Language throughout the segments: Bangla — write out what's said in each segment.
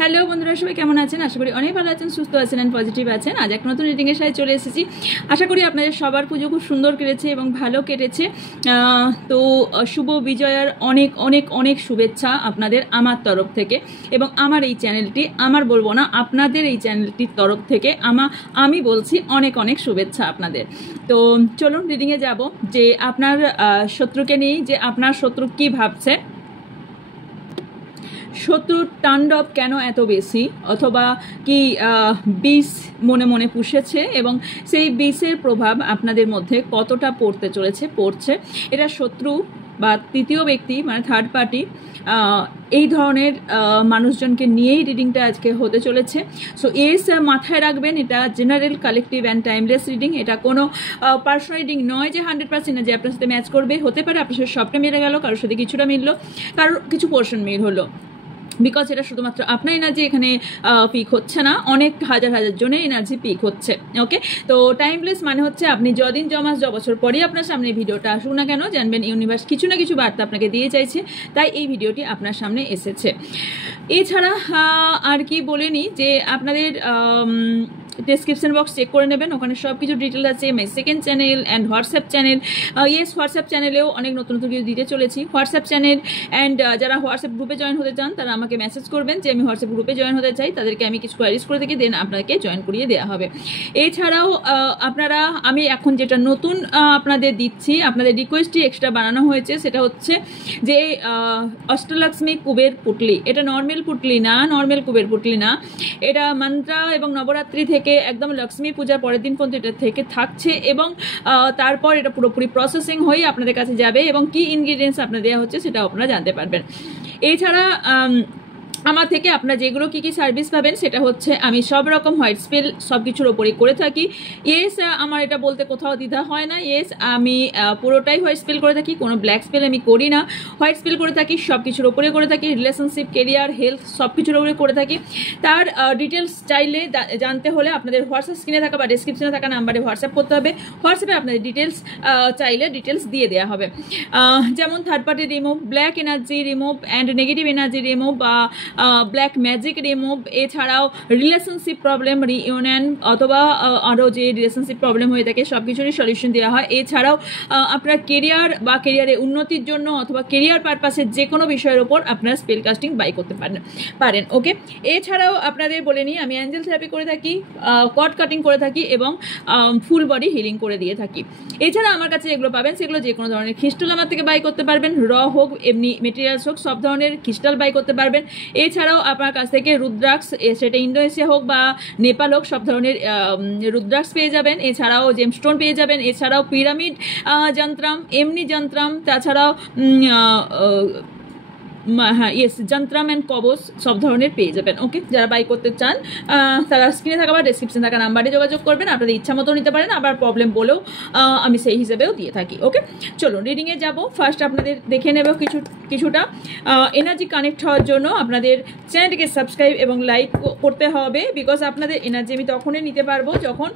হ্যালো বন্ধুরা, সবাই কেমন আছেন? আশা করি অনেক ভালো আছেন, সুস্থ আছেন অ্যান্ড পজিটিভ আছেন। আজ এক নতুন রিডিংয়ের সাথে চলে এসেছি। আশা করি আপনাদের সবার পুজো খুব সুন্দর কেটেছে এবং ভালো কেটেছে। তো শুভ বিজয়ার অনেক অনেক অনেক শুভেচ্ছা আপনাদের আমার তরফ থেকে, এবং আমার এই চ্যানেলটি, আমার বলবো না, আপনাদের এই চ্যানেলটির তরফ থেকে আমি বলছি অনেক অনেক শুভেচ্ছা আপনাদের। তো চলুন রিডিংয়ে যাব, যে আপনার শত্রুকে নিয়েই, যে আপনার শত্রু কি ভাবছে, শত্রুর তাণ্ডব কেন এত বেশি, অথবা কি বিষ মনে মনে পুষেছে এবং সেই বিষের প্রভাব আপনাদের মধ্যে কতটা পড়ছে। এটা শত্রু বা তৃতীয় ব্যক্তি, মানে থার্ড পার্টি, এই ধরনের মানুষজনকে নিয়েই রিডিংটা আজকে হতে চলেছে। সো মাথায় রাখবেন, এটা general, collective and timeless reading. এটা কোনো পার্সোনাল রিডিং নয় যে 100% না যে আপনার সাথে ম্যাচ করবে। হতে পারে আপনার সাথে সবটা মিলে গেল, কারোর সাথে কিছুটা মিললো, কারোর কিছু পোর্শন মিল হলো, বিকজ এটা শুধুমাত্র আপনার এনার্জি এখানে পিক হচ্ছে না, অনেক হাজার হাজার জনের এনার্জি পিক হচ্ছে। ওকে, তো টাইমলেস মানে হচ্ছে আপনি যদিন, মাস, বছর পরেই আপনার সামনে ভিডিওটা আসুক না কেন, জানবেন ইউনিভার্স কিছু না কিছু বার্তা আপনাকে দিয়ে চাইছে, তাই এই ভিডিওটি আপনার সামনে এসেছে। এছাড়া আর কি বলেনি, যে আপনাদের ডেসক্রিপশন বক্স চেক করে নেবেন, ওখানে সব কিছু ডিটেল আছে। My second channel and WhatsApp channel, WhatsApp চ্যানেলেও অনেক নতুন নতুন কিছু দিতে চলেছি। হোয়াটসঅ্যাপ চ্যানেল অ্যান্ড যারা হোয়াটসঅ্যাপ গ্রুপে জয়েন হতে চান, তারা আমাকে মেসেজ করবেন যে আমি হোয়াটসঅ্যাপ গ্রুপে জয়েন হতে চাই, তাদেরকে আমি কিছু কোয়ারিজ করে থাকি, দেন আপনাকে জয়েন করিয়ে দেওয়া হবে। এছাড়াও আমি এখন যেটা নতুন আপনাদের দিচ্ছি, আপনাদের রিকোয়েস্টই এক্সট্রা বানানো হয়েছে, সেটা হচ্ছে যে অষ্টলক্ষ্মী কুবের পুটলি। এটা নর্মাল পুটলি না, নর্মাল কুবের পুটলি না, এটা মন্ত্রা এবং নবরাত্রি থেকে একদম লক্ষ্মী পূজার পরের দিন পর্যন্ত এটা থেকে থাকছে, এবং তারপর এটা পুরোপুরি প্রসেসিং হয়ে আপনাদের কাছে যাবে, এবং কি ইনগ্রিডিয়েন্টস আপনার দেওয়া হচ্ছে সেটাও আপনারা জানতে পারবেন। এছাড়া আমার থেকে আপনারা যেগুলো কি কি সার্ভিস পাবেন, সেটা হচ্ছে আমি সব রকম হোয়াইট স্পেল সব কিছুর ওপরে করে থাকি। আমার এটা বলতে কোথাও দ্বিধা হয় না। আমি পুরোটাই হোয়াইট স্পেল করে থাকি, কোনো ব্ল্যাক স্পেল আমি করি না, হোয়াইট স্পেল করে থাকি, সব কিছুর ওপরে করে থাকি। রিলেশনশিপ, কেরিয়ার, হেলথ সব কিছুর ওপরে করে থাকি। তার ডিটেলস চাইলে জানতে হলে আপনাদের হোয়াটসঅ্যাপ স্ক্রিনে থাকা বা ডিসক্রিপশনে থাকা নাম্বারে হোয়াটসঅ্যাপ করতে হবে। হোয়াটসঅ্যাপে আপনাদের ডিটেলস চাইলে ডিটেলস দিয়ে দেওয়া হবে, যেমন third party remove, black energy remove and negative energy remove, বা ব্ল্যাক ম্যাজিক রিমুভ। এছাড়াও রিলেশনশিপ প্রবলেম, রিইউনিয়ন, অথবা আরও যে রিলেশনশিপ প্রবলেম হয়ে থাকে সব কিছুরই সলিউশন দেওয়া হয়। এছাড়াও আপনার কেরিয়ার বা কেরিয়ারে উন্নতির জন্য, অথবা কেরিয়ার পারপাসের যে কোনো বিষয়ের ওপর আপনারা স্পেল কাস্টিং বাই করতে পারেন। ওকে, এছাড়াও আপনাদের বলে নিই, আমি অ্যাঞ্জেল থেরাপি করে থাকি, কট কাটিং করে থাকি, এবং ফুল বডি হিলিং করে দিয়ে থাকি। এছাড়া আমার কাছে যেগুলো পাবেন, সেগুলো যে কোনো ধরনের ক্রিস্টাল আমার থেকে বাই করতে পারবেন, র হোক এমনি মেটেরিয়ালস হোক, সব ধরনের ক্রিস্টাল বাই করতে পারবেন। এছাড়াও আপনার কাছ থেকে রুদ্রাক্ষ, সেটা ইন্দোনেশিয়া হোক বা নেপাল হোক, সব ধরনের রুদ্রাক্ষ পেয়ে যাবেন। এছাড়াও জেমস্টোন পেয়ে যাবেন। এছাড়াও পিরামিড যন্ত্রাম, এমনি যন্ত্রাম, তাছাড়াও হ্যাঁ যন্ত্রাম অ্যান্ড কবচ সব ধরনের পেয়ে যাবেন। ওকে, যারা বাই করতে চান তারা স্ক্রিনে থাকা বা ডেসক্রিপশনে থাকা নাম্বারে যোগাযোগ করবেন। আপনাদের ইচ্ছা মতো নিতে পারেন, আবার প্রবলেম বলেও আমি সেই হিসেবেও দিয়ে থাকি। ওকে, চলুন রিডিংয়ে যাব। ফার্স্ট আপনাদের দেখে নেব কিছুটা এনার্জি কানেক্ট হওয়ার জন্য আপনাদের চ্যানেলটিকে সাবস্ক্রাইব এবং লাইক করতে হবে, বিকজ আপনাদের এনার্জি আমি তখনই নিতে পারবো যখন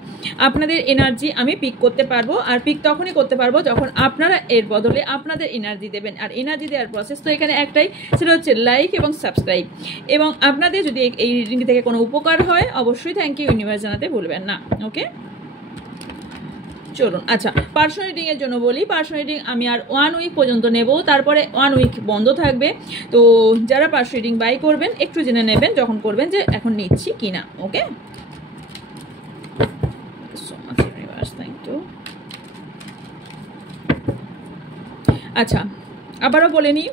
আপনাদের এনার্জি আমি পিক করতে পারবো, আর পিক তখনই করতে পারবো যখন আপনারা এর বদলে আপনাদের এনার্জি দেবেন। আর এনার্জি দেওয়ার প্রসেস তো এখানে একটাই, সেটা হচ্ছে লাইক এবং সাবস্ক্রাইব। এবং আপনাদের যদি এই রিডিং থেকে কোনো উপকার হয়, অবশ্যই থ্যাংক ইউ ইউনিভার্স জানাতে ভুলবেন না। ওকে, চলুন। আচ্ছা, পার্সোনাল রিডিং এর জন্য বলি, পার্সোনাল রিডিং আমি আর 1 উইক পর্যন্ত নেব, তারপরে 1 উইক বন্ধ থাকবে। তো যারা পার্সোনাল রিডিং বাই করবেন, একটু জেনে নেবেন যখন করবেন যে এখন নিচ্ছি কিনা। Okay, so much universe, thank you. আচ্ছা, আবারও বলে নিই,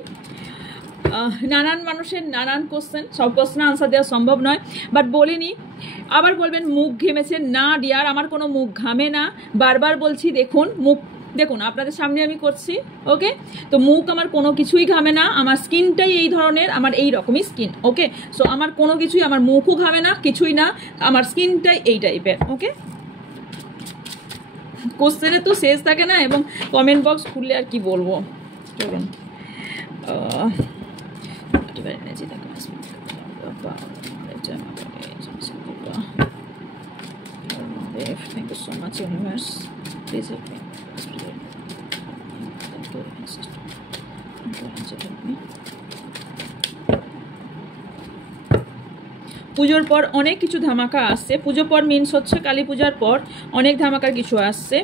নানান মানুষের নানান কোশ্চেন, সব কোশ্চেন আনসার দেওয়া সম্ভব নয়, বাট বলিনি। আবার বলবেন মুখ ঘেমেছে, না ডিয়ার আমার কোনো মুখ ঘামে না। বারবার বলছি, দেখুন আপনাদের সামনে আমি করছি। ওকে, তো মুখ আমার কোনো কিছুই ঘামে না, আমার স্কিনটাই এই ধরনের, আমার এই রকমই স্কিন। ওকে, সো আমার কোনো কিছুই, আমার মুখও ঘামে না, কিছুই না, আমার স্কিনটাই এই টাইপের। ওকে, কোশ্চেনে তো শেষ থাকে না, এবং কমেন্ট বক্স খুললে আর কি বলবো। চলুন, thank you so much universe, please help me, help me. পুজোর পর অনেক কিছু ধামাকা আসছে। পুজোর পর মিনস হচ্ছে কালী পূজার পর অনেক ধামাকার কিছু আসছে।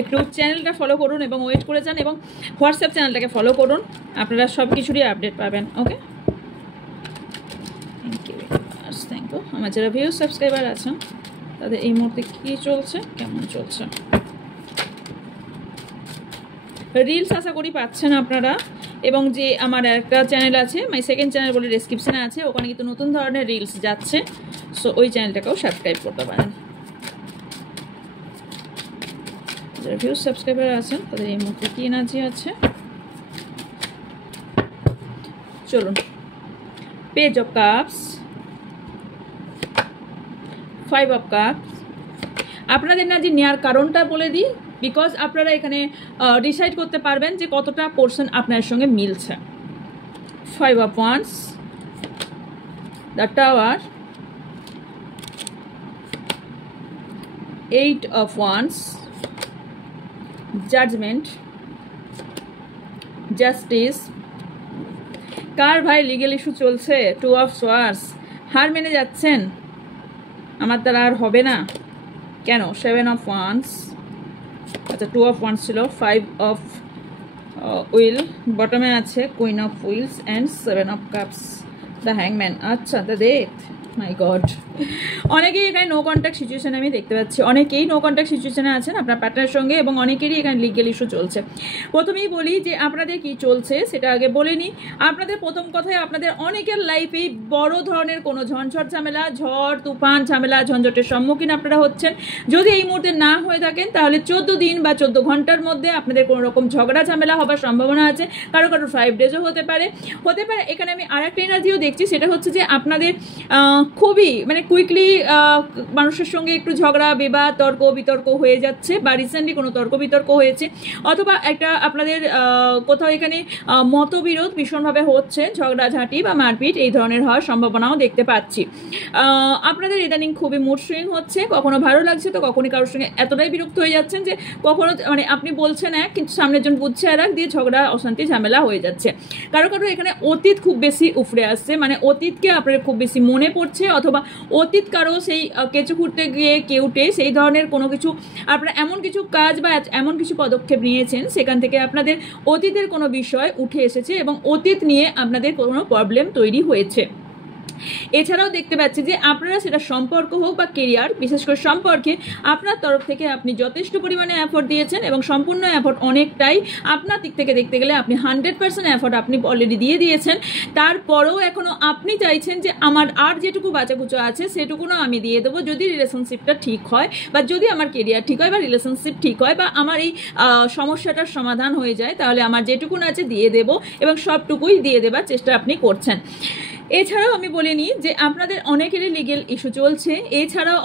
একটু চ্যানেলটা ফলো করুন এবং ওয়েট করে যান, এবং হোয়াটসঅ্যাপ চ্যানেলটাকে ফলো করুন, আপনারা সব কিছুরই আপডেট পাবেন। ওকে, থ্যাংক ইউ থ্যাংক ইউ। আমার যারা ভিউজ সাবস্ক্রাইবার আছেন তাদের এই মুহূর্তে কী চলছে, কেমন চলছে, রিলস আশা করি পাচ্ছেন আপনারা। এবং যে আমার একটা চ্যানেল আছে, মাই সেকেন্ড চ্যানেল বলে ডেসক্রিপশানে আছে, ওখানে কিন্তু নতুন ধরনের রিলস যাচ্ছে, সো ওই চ্যানেলটাকেও সাবস্ক্রাইব করতে পারেন। যারা ভিউজ সাবস্ক্রাইবার আছেন তাদের এই মুহূর্তে কী এনার্জি আছে চলুন। Page of cups, 5 of cups. আপনাদের এনার্জি নেওয়ার কারণটা বলে দিই, বিকজ আপনারা এখানে ডিসাইড করতে পারবেন যে কতটা পোর্শন আপনার সঙ্গে মিলছে। 5 of wands, the tower, 8 of wands, judgement, justice. কার ভাই লিগেল ইস্যু চলছে? 2 অফ সোয়ার্স, হার মেনে যাচ্ছেন, আমার দ্বারা আর হবে না কেন? 7 অফ ওয়ান্স, আচ্ছা 2 অফ ওয়ান্স ছিল, 5 অফ উইল, বটমে আছে queen of wills and 7 of cups, the হ্যাংম্যান। আচ্ছা, দ্য ডেথ, মাই গড। অনেকেই এখানে নো কন্ট্যাক্ট সিচুয়েশানে আমি দেখতে পাচ্ছি, অনেকেই নো কন্ট্যাক্ট সিচুয়েশানে আছেন আপনার পার্টনারের সঙ্গে, এবং অনেকেরই এখানে লিগ্যাল ইস্যু চলছে। প্রথমেই বলি যে আপনাদের কি চলছে সেটা আগে বলে নিই। আপনাদের প্রথম কথায় আপনাদের অনেকের লাইফেই বড় ধরনের কোনো ঝঞ্ঝট ঝামেলা, ঝড় তুফান ঝামেলা ঝঞ্ঝটের সম্মুখীন আপনারা হচ্ছেন। যদি এই মুহূর্তে না হয়ে থাকেন তাহলে 14 দিন বা 14 ঘন্টার মধ্যে আপনাদের কোনো রকম ঝগড়া ঝামেলা হবার সম্ভাবনা আছে, কারো 5 ডেজও হতে পারে। এখানে আমি আর একটা এনার্জিও দেখছি, সেটা হচ্ছে যে আপনাদের খুবই মানে কুইকলি মানুষের সঙ্গে একটু ঝগড়া বিবাদ তর্ক বিতর্ক হয়ে যাচ্ছে, বা রিসেন্টলি কোনো তর্ক বিতর্ক হয়েছে, অথবা একটা আপনাদের কোথাও এখানে মতবিরোধ ভীষণভাবে হচ্ছে, ঝগড়াঝাঁটি বা মারপিট এই ধরনের হওয়ার সম্ভাবনাও দেখতে পাচ্ছি। আপনাদের ইদানিং খুবই মুড সুইং হচ্ছে, কখনো ভালো লাগছে তো কখনই কারোর সঙ্গে এতটাই বিরক্ত হয়ে যাচ্ছেন যে কখনো মানে আপনি বলছেন এক কিন্তু সামনের জন বুঝছে আর এক, দিয়ে ঝগড়া অশান্তি ঝামেলা হয়ে যাচ্ছে। কারো এখানে অতীত খুব বেশি উফরে আসছে, মানে অতীতকে আপনাদের খুব বেশি মনে পড়ছে, অথবা অতীত কারো সেই কেঁচু খুঁড়তে গিয়ে কেউটে সেই ধরনের কোনো কিছু আপনারা এমন কিছু কাজ বা এমন কিছু পদক্ষেপ নিয়েছেন সেখান থেকে আপনাদের অতীতের কোনো বিষয় উঠে এসেছে এবং অতীত নিয়ে আপনাদের কোনো প্রবলেম তৈরি হয়েছে। এছাড়াও দেখতে পাচ্ছি যে আপনারা সেটা সম্পর্ক হোক বা কেরিয়ার, বিশেষ করে সম্পর্কে আপনার তরফ থেকে আপনি যথেষ্ট পরিমাণে এফোর্ট দিয়েছেন, এবং সম্পূর্ণ এফোর্ট অনেকটাই আপনার দিক থেকে দেখতে গেলে আপনি 100% এফোর্ট আপনি অলরেডি দিয়ে দিয়েছেন। তারপরেও এখনও আপনি চাইছেন যে আমার আর যেটুকু বাঁচাকুচো আছে সেটুকুনও আমি দিয়ে দেবো, যদি রিলেশনশিপটা ঠিক হয়, বা যদি আমার কেরিয়ার ঠিক হয়, বা রিলেশনশিপ ঠিক হয়, বা আমার এই সমস্যাটার সমাধান হয়ে যায়, তাহলে আমার যেটুকুন আছে দিয়ে দেবো, এবং সবটুকুই দিয়ে দেবার চেষ্টা আপনি করছেন। এছাড়াও আমি বলে নিই যে আপনাদের অনেকেরই লিগেল ইস্যু চলছে। এছাড়াও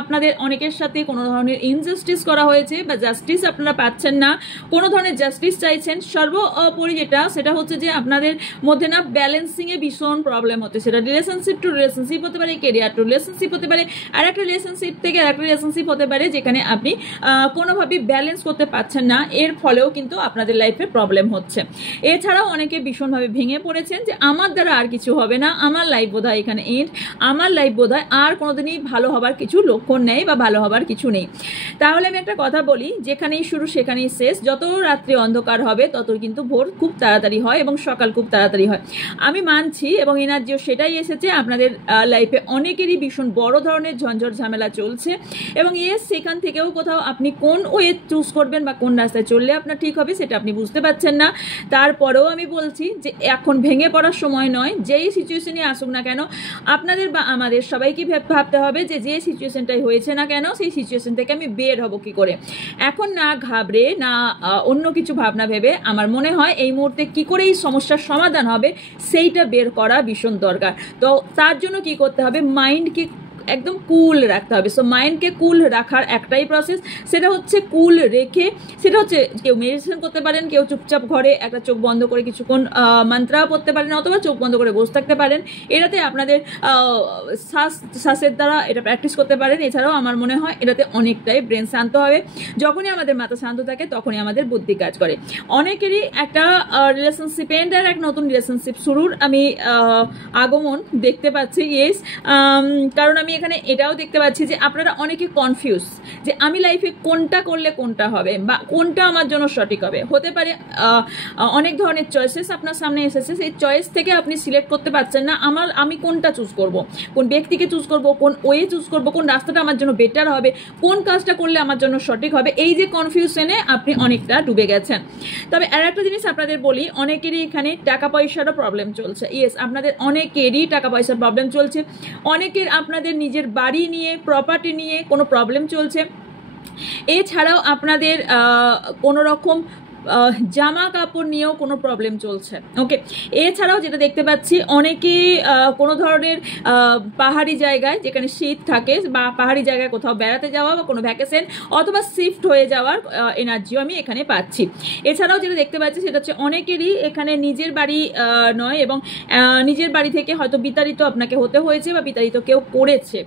আপনাদের অনেকের সাথে কোনো ধরনের ইনজাস্টিস করা হয়েছে, বা জাস্টিস আপনারা পাচ্ছেন না, কোনো ধরনের জাস্টিস চাইছেন। সর্বোপরি সেটা হচ্ছে যে আপনাদের মধ্যে না ব্যালেন্সিংয়ে ভীষণ প্রবলেম হচ্ছে, সেটা রিলেশনশিপ টু রিলেশনশিপ হতে পারে, কেরিয়ার টু রিলেশনশিপ হতে পারে, আর একটা রিলেশনশিপ থেকে আর একটা রিলেশনশিপ হতে পারে, যেখানে আপনি কোনোভাবেই ব্যালেন্স করতে পারছেন না, এর ফলেও কিন্তু আপনাদের লাইফে প্রবলেম হচ্ছে। এছাড়াও অনেকে ভীষণভাবে ভেঙে পড়েছেন যে আমার দ্বারা আর কিছু হবে না, আমার লাইফ বোধহয় এখানে এন্ড, আমার লাইফ বোধহয় আর কোনোদিনই ভালো হবার কিছু লক্ষণ নেই বা ভালো হবার কিছু নেই। তাহলে আমি একটা কথা বলি, যেখানেই শুরু সেখানেই শেষ। যত রাত্রি অন্ধকার হবে তত কিন্তু ভোর খুব তাড়াতাড়ি হয় এবং সকাল খুব তাড়াতাড়ি হয়, আমি মানছি, এবং এনার্জিও সেটাই এসেছে। আপনাদের লাইফে অনেকেরই ভীষণ বড় ধরনের ঝঞ্ঝট ঝামেলা চলছে, এবং সেখান থেকেও কোথাও আপনি কোন ওয়ে চুজ করবেন বা কোন রাস্তায় চললে আপনার ঠিক হবে সেটা আপনি বুঝতে পারছেন না। তারপরেও আমি বলছি যে এখন ভেঙে পড়ার সময় নয়, যেই সিচুয়েশনই আসুক না কেন আপনাদের বা আমাদের সবাইকে ভাবতে হবে যে যে সিচুয়েশনটাই হয়েছে না কেন সেই সিচুয়েশন থেকে আমি বের হব কি করে। এখন না ঘাবড়ে না অন্য কিছু ভাবনা ভেবে আমার মনে হয় এই মুহূর্তে কি করে এই সমস্যার সমাধান হবে সেইটা বের করা ভীষণ দরকার। তো তার জন্য কি করতে হবে, মাইন্ডকে একদম কুল রাখতে হবে। সো মাইন্ডকে কুল রাখার একটাই প্রসেস, সেটা হচ্ছে কুল রেখে, সেটা হচ্ছে কেউ মেডিটেশন করতে পারেন, কেউ চুপচাপ ঘরে একটা চোখ বন্ধ করে কিছুক্ষণ মন্ত্রা পড়তে পারেন, অথবা চোখ বন্ধ করে বসে থাকতে পারেন। এটাতে আপনাদের শ্বাসের দ্বারা এটা প্র্যাকটিস করতে পারেন। এছাড়াও আমার মনে হয় এটাতে অনেকটাই ব্রেন শান্ত হবে। যখনই আমাদের মাথা শান্ত থাকে তখনই আমাদের বুদ্ধি কাজ করে। অনেকেরই একটা রিলেশনশিপ এন্ড আর এক নতুন রিলেশনশিপ শুরুর আমি আগমন দেখতে পাচ্ছি। ইয়েস, কারণ আমি এখানে এটাও দেখতে পাচ্ছি যে আপনারা অনেকে কনফিউজ যে আমি লাইফে কোনটা করলে কোনটা হবে বা কোনটা আমার জন্য সঠিক হবে। হতে পারে অনেক ধরনের চয়েসেস আপনার সামনে এসেছে, সেই চয়েস থেকে আপনি সিলেক্ট করতে পারছেন না আমি কোনটা চুজ করব, কোন ব্যক্তিকে চুজ করব, কোন ওয়ে চুজ করব, কোন রাস্তাটা আমার জন্য বেটার হবে, কোন কাজটা করলে আমার জন্য সঠিক হবে। এই যে কনফিউশনে আপনি অনেকটা ডুবে গেছেন। তবে আর একটা জিনিস আপনাদের বলি, অনেকেরই এখানে টাকা পয়সারও প্রবলেম চলছে। ইয়েস, আপনাদের অনেকেরই টাকা পয়সার প্রবলেম চলছে। অনেকের আপনাদের নিজের বাড়ি নিয়ে, প্রপার্টি নিয়ে কোনো প্রবলেম চলছে। এছাড়াও আপনাদের কোনো রকম জামা কাপড় নিয়েও কোনো প্রবলেম চলছে। ওকে, এছাড়াও যেটা দেখতে পাচ্ছি, অনেকে কোনো ধরনের পাহাড়ি জায়গায় যেখানে শীত থাকে বা পাহাড়ি জায়গায় কোথাও বেড়াতে যাওয়া বা কোনো ভ্যাকেশন অথবা শিফট হয়ে যাওয়ার এনার্জিও আমি এখানে পাচ্ছি। এছাড়াও যেটা দেখতে পাচ্ছি সেটা হচ্ছে অনেকেরই এখানে নিজের বাড়ি নয় এবং নিজের বাড়ি থেকে হয়তো বিতাড়িত আপনাকে হতে হয়েছে বা বিতাড়িত কেউ করেছে।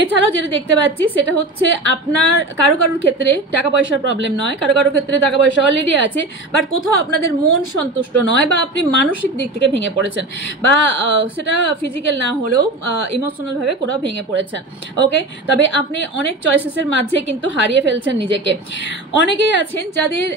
এছাড়াও যেটা দেখতে পাচ্ছি সেটা হচ্ছে আপনার কারোর ক্ষেত্রে টাকা পয়সার প্রবলেম নয়, কারোর ক্ষেত্রে টাকা পয়সা অলরেডি আছে, বাট কোথাও আপনাদের মন সন্তুষ্ট নয় বা আপনি মানসিক দিক থেকে ভেঙে পড়েছেন, বা সেটা ফিজিক্যাল না হলেও ইমোশনাল ভাবে কোথাও ভেঙে পড়েছেন। ওকে, তবে আপনি অনেক চয়েসেসের মাঝে কিন্তু হারিয়ে ফেলছেন নিজেকে। অনেকেই আছেন যাদের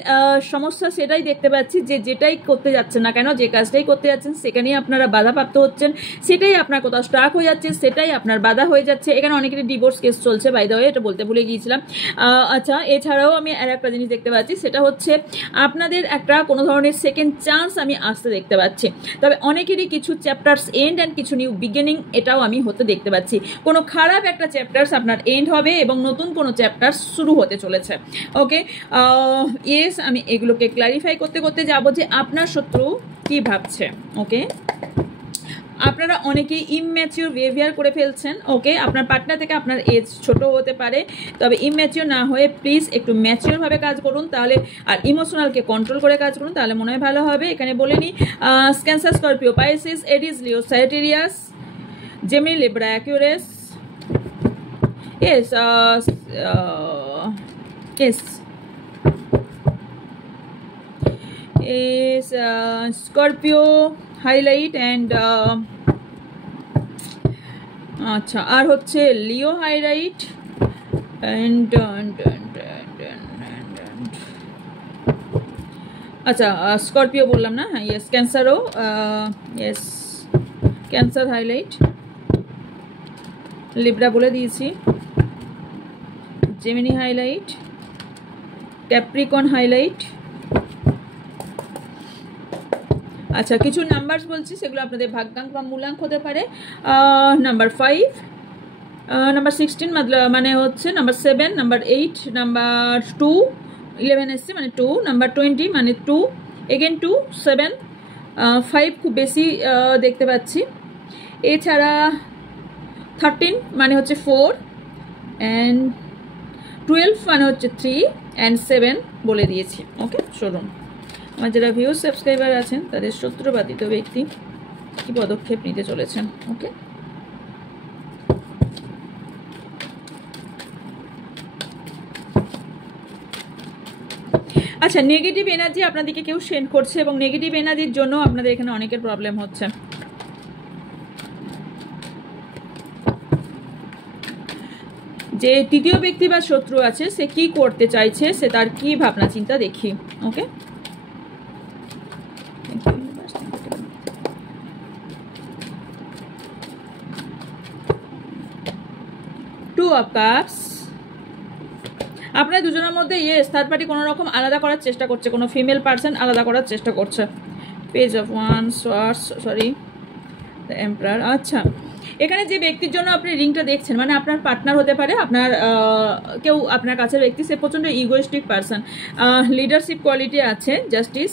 সমস্যা সেটাই দেখতে পাচ্ছি যে যেটাই করতে যাচ্ছেন না কেন, যে কাজটাই করতে যাচ্ছেন সেখানেই আপনারা বাধাপ্রাপ্ত হচ্ছেন, সেটাই আপনার কোথাও স্ট্রাক হয়ে যাচ্ছে, সেটাই আপনার বাধা হয়ে যাচ্ছে। এখানে অনেকেরই ডিভোর্স কেস চলছে, বাই দ্য ওয়ে, এটা বলতে ভুলে গিয়েছিলাম। আচ্ছা, এছাড়াও আমি আর একটা জিনিস দেখতে পাচ্ছি, সেটা হচ্ছে আপনাদের একটা কোনো ধরনের সেকেন্ড চান্স আমি আসতে দেখতে পাচ্ছি। তবে অনেকেরই কিছু চ্যাপ্টার্স এন্ড অ্যান্ড কিছু নিউ বিগিনিং এটাও আমি হতে দেখতে পাচ্ছি। কোনো খারাপ একটা চ্যাপ্টার্স আপনার এন্ড হবে এবং নতুন কোনো চ্যাপ্টার শুরু হতে চলেছে। ওকে, ইয়েস, আমি এগুলোকে ক্লারিফাই করতে করতে যাবো যে আপনার শত্রু কি ভাবছে। ওকে, আপনারা অনেকেই ইমম্যাচিওর বিহেভিয়ার করে ফেলছেন। ওকে, আপনার পার্টনার থেকে আপনার এজ ছোট হতে পারে, তবে ইমম্যাচিওর না হয়ে প্লিজ একটু ম্যাচিওরভাবে কাজ করুন, তাহলে আর ইমোশনালকে কন্ট্রোল করে কাজ করুন, তাহলে মনে হয় ভালো হবে। এখানে বলে নিই, Cancer, Scorpio, Pisces, Aries, Leo, Sagittarius, Gemini, Libra, Aquarius. Yes, yes, is Scorpio highlight and আচ্ছা, আর হচ্ছে লিও হাইলাইট and আচ্ছা, স্করপিও বললাম না? হ্যাঁ, ইয়েস, ক্যান্সারও, ইয়েস, ক্যান্সার হাইলাইট, লিব্রা বলে দিয়েছি, জেমিনি হাইলাইট, ক্যাপ্রিকন হাইলাইট। আচ্ছা, কিছু নাম্বারস বলছি, সেগুলো আপনাদের ভাগ্যাঙ্ক বা মূলাঙ্ক হতে পারে। নাম্বার 5, নাম্বার 16 মানে হচ্ছে নাম্বার 7, নাম্বার 8, নাম্বার 2, 11 এসছে মানে 2, নাম্বার 20 মানে 2, এগেন 2, 7, 5 খুব বেশি দেখতে পাচ্ছি। এছাড়া 13 মানে হচ্ছে 4, অ্যান্ড 12 মানে হচ্ছে 3, অ্যান্ড 7 বলে দিয়েছি। ওকে, শুনুন, আমার যারা ভিউজ সাবস্ক্রাইবার আছেন তাদের শত্রুবাদিত ব্যক্তি কি পদক্ষেপ নিতে চলেছেন। ওকে, আচ্ছা, নেগেটিভ এনার্জি আপনাদেরকে কেউ সেন্ড করছে এবং নেগেটিভ এনার্জির জন্য আপনাদের এখানে অনেকের প্রবলেম হচ্ছে। যে তৃতীয় ব্যক্তি বা শত্রু আছে সে কি করতে চাইছে, সে তার কি ভাবনা চিন্তা দেখি। ওকে, টু অফ কাপস, আপনার দুজনের মধ্যে ইয়েস থার্ড পার্টি কোনো রকম আলাদা করার চেষ্টা করছে, কোনো ফিমেল পার্সন আলাদা করার চেষ্টা করছে। Page of wands, sorry, the emperor. আচ্ছা, এখানে যে ব্যক্তির জন্য আপনি রিংটা দেখছেন মানে আপনার পার্টনার হতে পারে, আপনার কেউ আপনার কাছের ব্যক্তি, সে প্রচণ্ড ইগোইস্টিক পারসন, লিডারশিপ কোয়ালিটি আছে, জাস্টিস।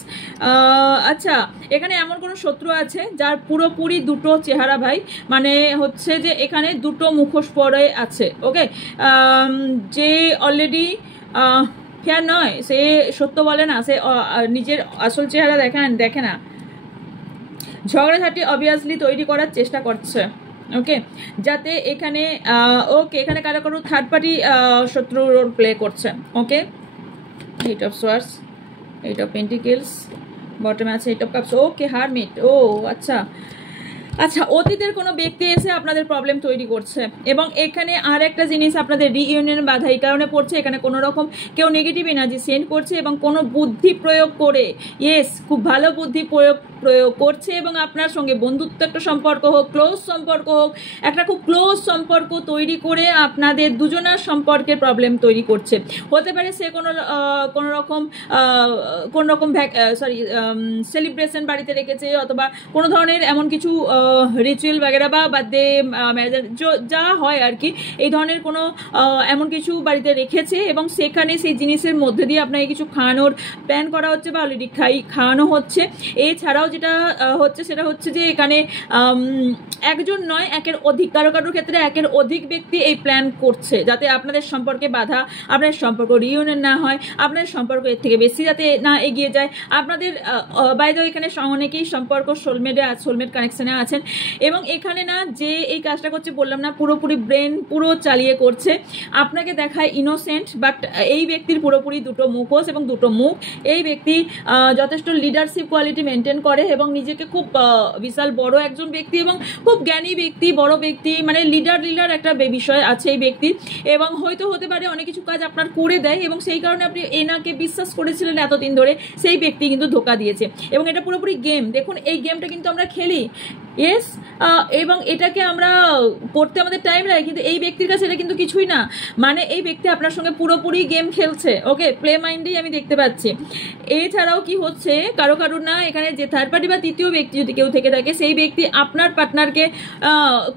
আচ্ছা, এখানে এমন কোনো শত্রু আছে যার পুরোপুরি দুটো চেহারা ভাই, মানে হচ্ছে যে এখানে দুটো মুখোশ পরে আছে। ওকে, যে অলরেডি ফেয়ার নয়, সে সত্য বলে না, সে নিজের আসল চেহারা দেখে না, ঝগড়াঝাটি অবভিয়াসলি তৈরি করার চেষ্টা করছে। ওকে, যাতে এখানে এখানে কারো কারো থার্ড পার্টি শত্রু রোল প্লে করছে। Okay, eight of swords, eight of pentacles, বটমে আছে eight of cups. Okay, hermit. ও আচ্ছা আচ্ছা, অতীতের কোনো ব্যক্তি এসে আপনাদের প্রবলেম তৈরি করছে, এবং এখানে আর একটা জিনিস আপনাদের রিইউনিয়ন বাধা এই কারণে পড়ছে, এখানে কোনো রকম কেউ নেগেটিভ এনার্জি সেন্ড করছে এবং কোনো বুদ্ধি প্রয়োগ করে, ইয়েস খুব ভালো বুদ্ধি প্রয়োগ করছে, এবং আপনার সঙ্গে বন্ধুত্ব একটা সম্পর্ক হোক, ক্লোজ সম্পর্ক হোক, একটা খুব ক্লোজ সম্পর্ক তৈরি করে আপনাদের দুজনের সম্পর্কের প্রবলেম তৈরি করছে। হতে পারে সে কোনো রকম সেলিব্রেশন বাড়িতে রেখেছে, অথবা কোনো ধরনের এমন কিছু রিচুয়াল বাগেরা বা বার্থডে ম্যারেজ যা হয় আর কি, এই ধরনের কোনো এমন কিছু বাড়িতে রেখেছে, এবং সেখানে সেই জিনিসের মধ্যে দিয়ে আপনাকে কিছু খাওয়ানোর প্ল্যান করা হচ্ছে বা অলরেডি খাওয়ানো হচ্ছে। এছাড়াও যেটা হচ্ছে সেটা হচ্ছে যে এখানে একজন নয়, একের অধিক, কারোর ক্ষেত্রে একের অধিক ব্যক্তি এই প্ল্যান করছে যাতে আপনাদের সম্পর্কে বাধা, আপনাদের সম্পর্ক রিইউনিয়ন না হয়, আপনাদের সম্পর্ক এর থেকে বেশি যাতে না এগিয়ে যায়। আপনাদের বাইরে এখানে অনেকেই সম্পর্ক সোলমেট কানেকশনে আছেন, এবং এখানে না যে এই কাজটা করছে বললাম না, পুরোপুরি ব্রেন পুরো চালিয়ে করছে। আপনাকে দেখায় ইনোসেন্ট, বাট এই ব্যক্তির পুরোপুরি দুটো মুখোশ এবং দুটো মুখ। এই ব্যক্তি যথেষ্ট লিডারশিপ কোয়ালিটি মেনটেন করে এবং নিজেকে খুব বিশাল বড় একজন ব্যক্তি এবং খুব জ্ঞানী ব্যক্তি, বড় ব্যক্তি, মানে লিডার একটা বিষয় আছে এই ব্যক্তির, এবং হয়তো হতে পারে অনেক কিছু কাজ আপনার করে দেয়, এবং সেই কারণে আপনি এনাকে বিশ্বাস করেছিলেন এতদিন ধরে, সেই ব্যক্তি কিন্তু ধোকা দিয়েছে। এবং এটা পুরোপুরি গেম, দেখুন এই গেমটা কিন্তু আমরা খেলি, ইয়েস, এবং এটাকে আমরা করতে আমাদের টাইম লাগে, কিন্তু এই ব্যক্তির কাছে এটা কিন্তু কিছুই না, মানে এই ব্যক্তি আপনার সঙ্গে পুরোপুরি গেম খেলছে। ওকে, প্লে মাইন্ডেই আমি দেখতে পাচ্ছি। এছাড়াও কি হচ্ছে, কারো না এখানে যে থার্ড পার্টি বা তৃতীয় ব্যক্তি যদি কেউ থেকে থাকে, সেই ব্যক্তি আপনার পার্টনারকে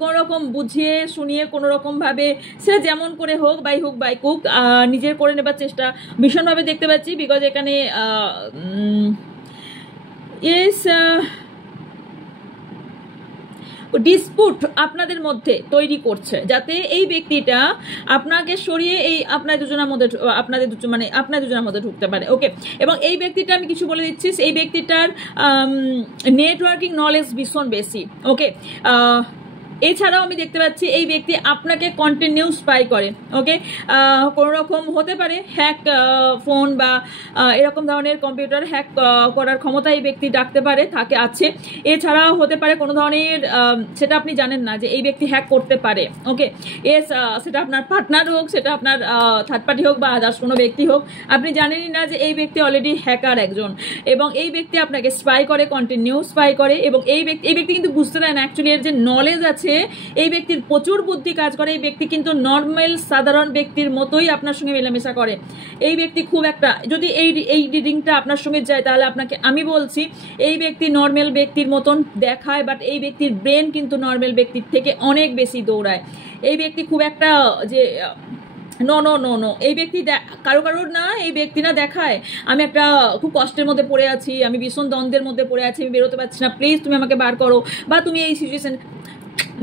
কোনো রকম বুঝিয়ে শুনিয়ে কোনো রকম ভাবে, সেটা যেমন করে হোক বাই কুক নিজের করে নেবার চেষ্টা ভীষণভাবে দেখতে পাচ্ছি, বিকজ এখানে ইয়েস ডিসপুট আপনাদের মধ্যে তৈরি করছে যাতে এই ব্যক্তিটা আপনাকে সরিয়ে এই আপনাদের দুজনের মধ্যে ঢুকতে পারে। ওকে, এবং এই ব্যক্তিটা আমি কিছু বলে দিচ্ছি, এই ব্যক্তিটার নেটওয়ার্কিং নলেজ ভীষণ বেশি। ওকে, এছাড়াও আমি দেখতে পাচ্ছি এই ব্যক্তি আপনাকে কন্টিনিউ স্পাই করে। ওকে, কোনো রকম হতে পারে হ্যাক ফোন বা এরকম ধরনের কম্পিউটার হ্যাক করার ক্ষমতা এই ব্যক্তি ডাকতে পারে, আছে। এছাড়াও হতে পারে কোনো ধরনের, সেটা আপনি জানেন না যে এই ব্যক্তি হ্যাক করতে পারে। ওকে, সেটা আপনার পার্টনার হোক, সেটা আপনার থার্ড পার্টি হোক বা আদার্স কোনো ব্যক্তি হোক, আপনি জানেনই না যে এই ব্যক্তি অলরেডি হ্যাকার একজন, এবং এই ব্যক্তি আপনাকে স্পাই করে, কন্টিনিউ স্পাই করে, এবং এই ব্যক্তি কিন্তু বুঝতে দেয় না অ্যাকচুয়ালি এর যে নলেজ আছে, এই ব্যক্তির প্রচুর বুদ্ধি কাজ করে। এই ব্যক্তি কিন্তু নর্মাল সাধারণ ব্যক্তির মতোই আপনার সঙ্গে মেলামেশা করে। এই ব্যক্তি খুব একটা, যদি এই রিডিংটা আপনার সঙ্গে যায় তাহলে আপনাকে আমি বলছি এই ব্যক্তি নর্মাল ব্যক্তির মতন দেখায়, বাট এই ব্যক্তির ব্রেন কিন্তু নর্মাল ব্যক্তির থেকে অনেক বেশি দৌড়ায়। এই ব্যক্তি খুব একটা যে নো এই ব্যক্তি কারোর না, এই ব্যক্তি না দেখায় আমি একটা খুব কষ্টের মধ্যে পড়ে আছি, আমি ভীষণ দ্বন্দ্বের মধ্যে পড়ে আছি, আমি বেরোতে পারছি না, প্লিজ তুমি আমাকে বার করো, বা তুমি এই সিচুয়েশন,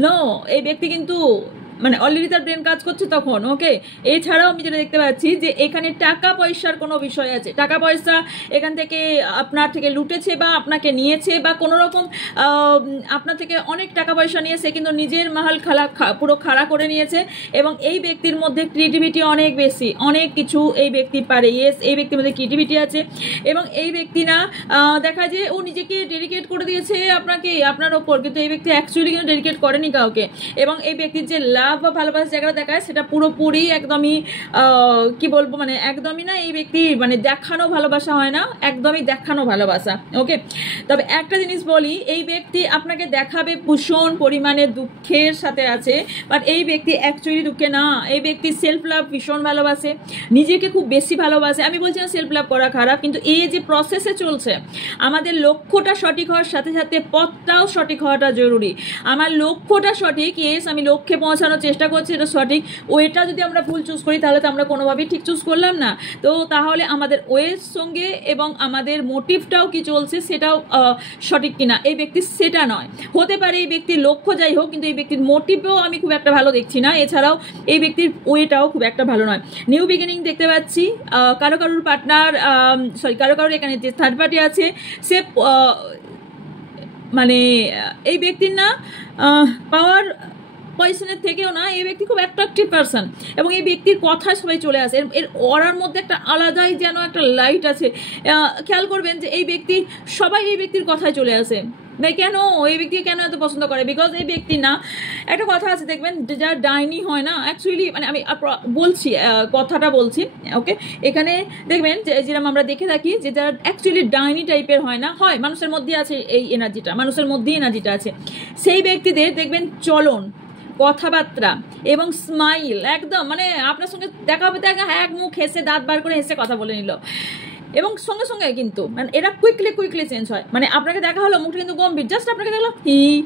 নো, এই ব্যক্তি কিন্তু মানে অলরেডি তার ব্রেন কাজ করছে তখন। ওকে, এছাড়াও আমি যেটা দেখতে পাচ্ছি যে এখানে টাকা পয়সার কোনো বিষয় আছে, টাকা পয়সা এখান থেকে আপনার থেকে লুটেছে বা আপনাকে নিয়েছে, বা কোনো রকম আপনার থেকে অনেক টাকা পয়সা নিয়ে সে কিন্তু নিজের মাহাল পুরো খাড়া করে নিয়েছে, এবং এই ব্যক্তির মধ্যে ক্রিয়েটিভিটি অনেক বেশি, অনেক কিছু এই ব্যক্তি পারে। ইয়েস, এই ব্যক্তির মধ্যে ক্রিয়েটিভিটি আছে, এবং এই ব্যক্তি না দেখা যায় ও নিজেকে ডেডিকেট করে দিয়েছে আপনার ওপর, কিন্তু এই ব্যক্তি অ্যাকচুয়ালি কিন্তু ডেডিকেট করেনি কাউকে, এবং এই ব্যক্তির যে লাভ বা ভালোবাসার জায়গাটা দেখায় সেটা পুরোপুরি একদমই কি বলবো, মানে একদমই না, এই ব্যক্তি মানে দেখানো ভালোবাসা হয় না, একদমই দেখানো ভালোবাসা। ওকে, তবে একটা জিনিস বলি, এই ব্যক্তি আপনাকে দেখাবে ভীষণ পরিমাণে দুঃখের সাথে আছে, বাট এই ব্যক্তি অ্যাকচুয়ালি দুঃখে না। এই ব্যক্তি সেলফ লাভ ভীষণ ভালোবাসে, নিজেকে খুব বেশি ভালোবাসে। আমি বলছি না সেলফ লাভ করা খারাপ, কিন্তু এই যে প্রসেসে চলছে, আমাদের লক্ষ্যটা সঠিক হওয়ার সাথে সাথে পথটাও সঠিক হওয়াটা জরুরি। আমার লক্ষ্যটা সঠিক, ইয়েস আমি লক্ষ্যে পৌঁছানোর চেষ্টা করছি, এটা সঠিক। ওয়েটা যদি আমরা ভুল চুজ করি তাহলে তো আমরা কোনোভাবেই ঠিক চুজ করলাম না। তো তাহলে আমাদের ওয়ের সঙ্গে এবং আমাদের মোটিভটাও কি চলছে সেটাও সঠিক কিনা, এই ব্যক্তি সেটা নয়। হতে পারে এই ব্যক্তির লক্ষ্য যাই হোক, কিন্তু এই ব্যক্তির মোটিভও আমি খুব একটা ভালো দেখছি না। এছাড়াও এই ব্যক্তির ওয়েটাও খুব একটা ভালো নয়। নিউ বিগিনিং দেখতে পাচ্ছি, কারো কারোর পার্টনার, কারো কারোর এখানে যে থার্ড পার্টি আছে সে মানে এই ব্যক্তির না পাওয়ার পজিশনের থেকেও না, এই ব্যক্তি খুব অ্যাট্রাকটিভ পারসন, এবং এই ব্যক্তির কথায় সবাই চলে আসে। এর অরার মধ্যে একটা আলাদাই যেন একটা লাইট আছে। খেয়াল করবেন যে এই ব্যক্তি, সবাই এই ব্যক্তির কথায় চলে আসে। ভাই কেন এই ব্যক্তিকে কেন এত পছন্দ করে? বিকজ এই ব্যক্তি না, একটা কথা আছে দেখবেন, যারা ডাইনি হয় না, অ্যাকচুয়ালি মানে আমি বলছি, কথাটা বলছি, ওকে, এখানে দেখবেন যে যেরকম আমরা দেখে থাকি যে যারা অ্যাকচুয়ালি ডাইনি টাইপের হয় না, হয় মানুষের মধ্যে আছে এই এনার্জিটা, মানুষের মধ্যেই এনার্জিটা আছে, সেই ব্যক্তিদের দেখবেন চলন, কথাবার্তা এবং স্মাইল একদম মানে আপনার সঙ্গে দেখা হবে, এক মুখ হেসে দাঁত বার করে হেসে কথা বলে নিল, এবং সঙ্গে সঙ্গে কিন্তু মানে এরা কুইকলি চেঞ্জ হয়। মানে আপনাকে দেখা হলো, মুখটা কিন্তু গম্ভীর, জাস্ট আপনাকে দেখলো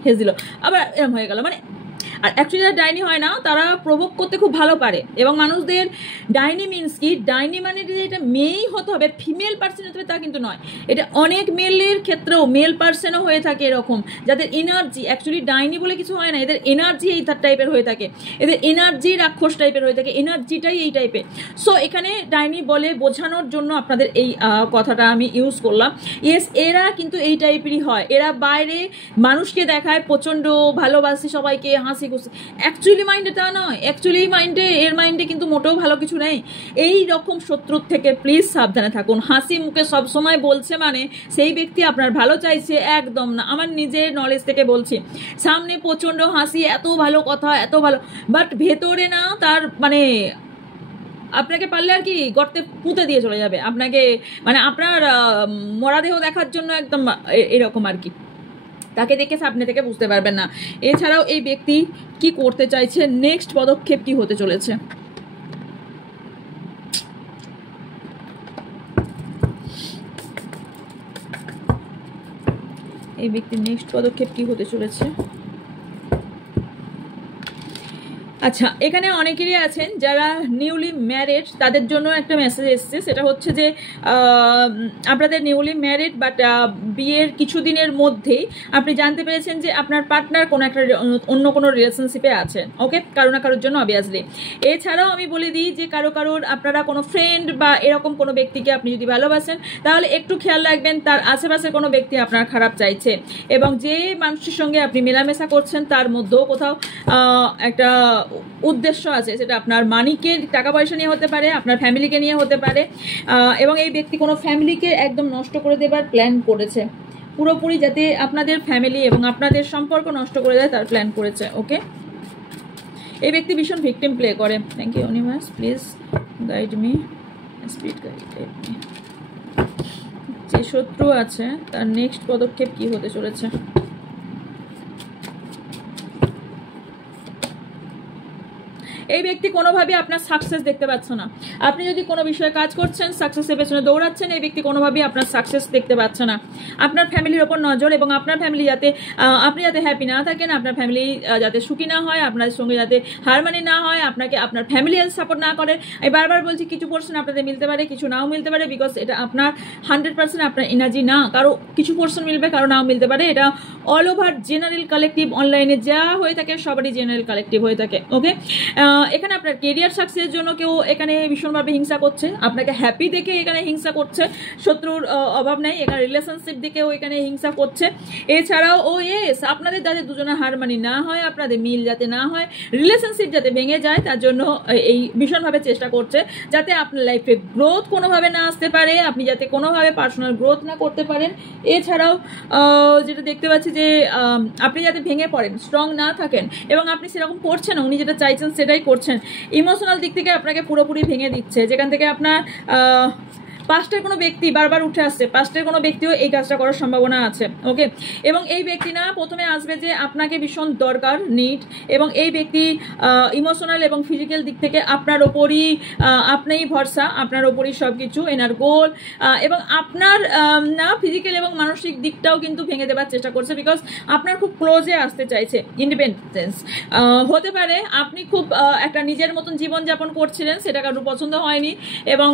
হেস দিল, আবার এরকম হয়ে গেল। মানে আর অ্যাকচুয়ালি যারা ডাইনি হয় না তারা প্রভোগ করতে খুব ভালো পারে, এবং মানুষদের ডাইনি মিনস কি, ডাইনি মানে যে এটা মেয়েই হতে হবে, ফিমেল পার্সন হতে হবে তা কিন্তু নয়। এটা অনেক মেলের ক্ষেত্রেও মেল পার্সনও হয়ে থাকে এরকম, যাদের এনার্জি অ্যাকচুয়ালি ডাইনি বলে কিছু হয় না, এদের এনার্জি এই টাইপের হয়ে থাকে, এদের এনার্জি রাক্ষস টাইপের হয়ে থাকে, এনার্জিটাই এই টাইপের। সো এখানে ডাইনি বলে বোঝানোর জন্য আপনাদের এই কথাটা আমি ইউজ করলাম। ইয়েস, এরা কিন্তু এই টাইপেরই হয়। এরা বাইরে মানুষকে দেখায় প্রচণ্ড ভালোবাসে সবাইকে, হাসি খুশি, অ্যাকচুয়ালি মাইন্ডে তা নয়। অ্যাকচুয়ালি এর মাইন্ডে কিন্তু মোটেও ভালো কিছু নেই। এই রকম শত্রুর থেকে প্লিজ সাবধানে থাকুন। হাসি মুখে সব সময় বলছে মানে সেই ব্যক্তি আপনার ভালো চাইছে, একদম না। আমার নিজের নলেজ থেকে বলছি, সামনে প্রচণ্ড হাসি, এত ভালো কথা, এত ভালো, বাট ভেতরে না তার মানে আপনাকে পারলে আর কি গর্তে পুঁতে দিয়ে চলে যাবে আপনাকে, মানে আপনার মরাদেহ দেখার জন্য একদম এরকম আর কি। তাকে দেখে সামনে থেকে বুঝতে পারবেন না। এছাড়াও এই ব্যক্তি কি করতে চাইছে, নেক্সট পদক্ষেপ কি হতে চলেছে, এই ব্যক্তির নেক্সট পদক্ষেপ কি হতে চলেছে। আচ্ছা, এখানে অনেকেরই আছেন যারা নিউলি ম্যারিড, তাদের জন্য একটা মেসেজ এসছে, সেটা হচ্ছে যে আপনাদের নিউলি ম্যারিড বাট বিয়ের কিছুদিনের মধ্যেই আপনি জানতে পেরেছেন যে আপনার পার্টনার কোনো একটা অন্য কোনো রিলেশনশিপে আছেন, ওকে, কারো না কারোর জন্য অবভিয়াসলি। এছাড়াও আমি বলে দিই যে কারোর আপনারা কোনো ফ্রেন্ড বা এরকম কোনো ব্যক্তিকে আপনি যদি ভালোবাসেন তাহলে একটু খেয়াল রাখবেন তার আশেপাশে কোনো ব্যক্তি আপনার খারাপ চাইছে, এবং যে মানুষের সঙ্গে আপনি মেলামেশা করছেন তার মধ্যেও কোথাও একটা উদ্দেশ্য আছে, সেটা আপনার মানিকে টাকা পয়সা নিয়ে হতে পারে, আপনার ফ্যামিলিকে নিয়ে হতে পারে, এবং এই ব্যক্তি কোনো ফ্যামিলিকে একদম নষ্ট করে দেবার প্ল্যান করেছে, পুরোপুরি যাতে আপনাদের ফ্যামিলি এবং আপনাদের সম্পর্ক নষ্ট করে দেয় তার প্ল্যান করেছে, ওকে। এই ব্যক্তি ভীষণ ভিকটিম প্লে করে। Thank you universe, please guide me, speed guide me. যে শত্রু আছে তার নেক্সট পদক্ষেপ কি হতে চলেছে। এই ব্যক্তি কোনোভাবেই আপনার সাকসেস দেখতে পাচ্ছে না। আপনি যদি কোনো বিষয়ে কাজ করছেন, সাকসেসের পেছনে দৌড়াচ্ছেন, এই ব্যক্তি কোনোভাবেই আপনার সাকসেস দেখতে পাচ্ছে না। আপনার ফ্যামিলির ওপর নজর, এবং আপনার ফ্যামিলি যাতে আপনি যাতে হ্যাপি না থাকেন, আপনার ফ্যামিলি যাতে সুখী না হয়, আপনার সঙ্গে যাতে হারমানি না হয়, আপনাকে আপনার ফ্যামিলি সাপোর্ট না করে। আমি বারবার বলছি কিছু পোর্শন আপনাদের মিলতে পারে, কিছু নাও মিলতে পারে, বিকজ এটা আপনার 100% আপনার এনার্জি না। কারো কিছু পোর্শন মিলবে, কারো নাও মিলতে পারে। এটা অল ওভার জেনারেল কালেকটিভ, অনলাইনে যা হয়ে থাকে সবারই জেনারেল কালেকটিভ হয়ে থাকে, ওকে। এখানে আপনার কেরিয়ার সাকসেসের জন্য কেউ এখানে ভীষণভাবে হিংসা করছে, আপনাকে হ্যাপি দেখে এখানে হিংসা করছে, শত্রুর অভাব নেই, এখানে রিলেশনশিপ দেখেও এখানে হিংসা করছে। এছাড়াও আপনাদের যাতে দুজনের হারমানি না হয়, আপনাদের মিল যাতে না হয়, রিলেশনশিপ যাতে ভেঙে যায়, তার জন্য এই ভীষণভাবে চেষ্টা করছে যাতে আপনার লাইফে গ্রোথ কোনোভাবে না আসতে পারে, আপনি যাতে কোনোভাবে পার্সোনাল গ্রোথ না করতে পারেন। এছাড়াও যেটা দেখতে পাচ্ছি যে আপনি যাতে ভেঙে পড়েন, স্ট্রং না থাকেন, এবং আপনি সেরকম করছেন, উনি যেটা চাইছেন সেটাই করছেন। ইমোশনাল দিক থেকে আপনাকে পুরোপুরি ভেঙে দিচ্ছে, যেখান থেকে আপনার পাস্টের কোনো ব্যক্তি বারবার উঠে আসছে, পাস্টের কোনো ব্যক্তিও এই কাজটা করার সম্ভাবনা আছে। ওকে, এবং এই ব্যক্তি না প্রথমে আসবে যে আপনাকে ভীষণ দরকার, নিড, এবং এই ব্যক্তি ইমোশনাল এবং ফিজিক্যাল দিক থেকে আপনার ওপরই, আপনিই ভরসা, আপনার ওপরই সব কিছু, এনার গোল, এবং আপনার না ফিজিক্যাল এবং মানসিক দিকটাও কিন্তু ভেঙে দেওয়ার চেষ্টা করছে, বিকজ আপনার খুব ক্লোজে আসতে চাইছে। ইন্ডিপেন্ডেন্স হতে পারে আপনি খুব একটা নিজের মতন জীবনযাপন করছিলেন, সেটা কারোর পছন্দ হয়নি, এবং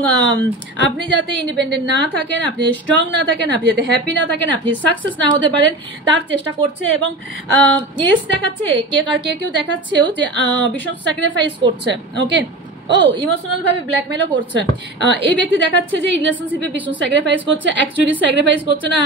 আপনি যাতে ইন্ডিপেন্ডেন্ট না থাকেন, আপনি স্ট্রং না থাকেন, আপনি যাতে হ্যাপি না থাকেন, আপনি সাকসেস না হতে পারেন, তার চেষ্টা করছে। এবং দেখাচ্ছে কেউ দেখাচ্ছেও যে ভীষণ স্যাক্রিফাইস করছে। ওকে, ইমোশনাল ভাবে ব্ল্যাকমেলও করছে। এই ব্যক্তি দেখাচ্ছে যে রিলেশনশিপে ভীষণ স্যাক্রিফাইস করছে, অ্যাকচুয়ালি স্যাক্রিফাইস করছে না,